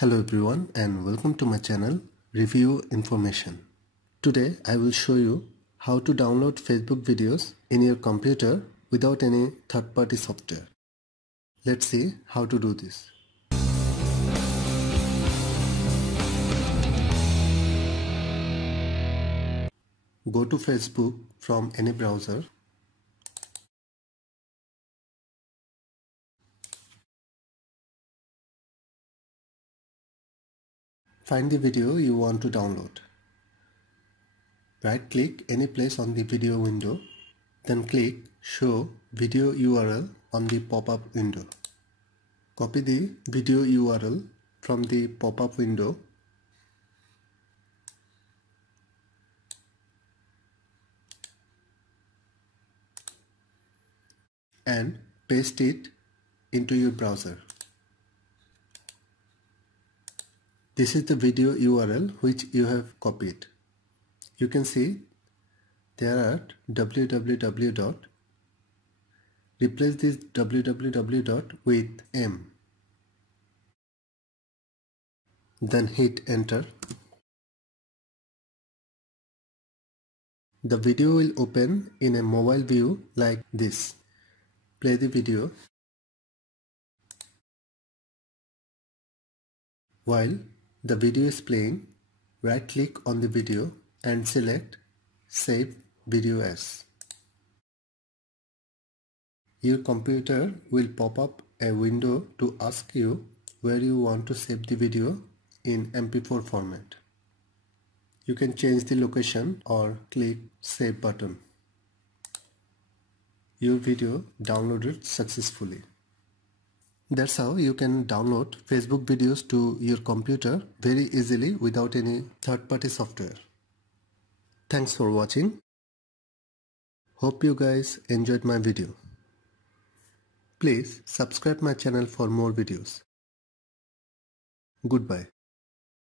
Hello everyone and welcome to my channel Review Information. Today I will show you how to download Facebook videos in your computer without any third-party software. Let's see how to do this. Go to Facebook from any browser. Find the video you want to download. Right-click any place on the video window, then click Show Video URL on the pop-up window. Copy the video URL from the pop-up window and paste it into your browser. This is the video URL which you have copied. You can see there are www. Replace this www with m. Then hit enter. The video will open in a mobile view like this. Play the video. While the video is playing, right click on the video and select Save Video As. Your computer will pop up a window to ask you where you want to save the video in MP4 format. You can change the location or click Save button. Your video downloaded successfully. That's how you can download Facebook videos to your computer very easily without any third-party software. Thanks for watching. Hope you guys enjoyed my video. Please subscribe my channel for more videos. Goodbye.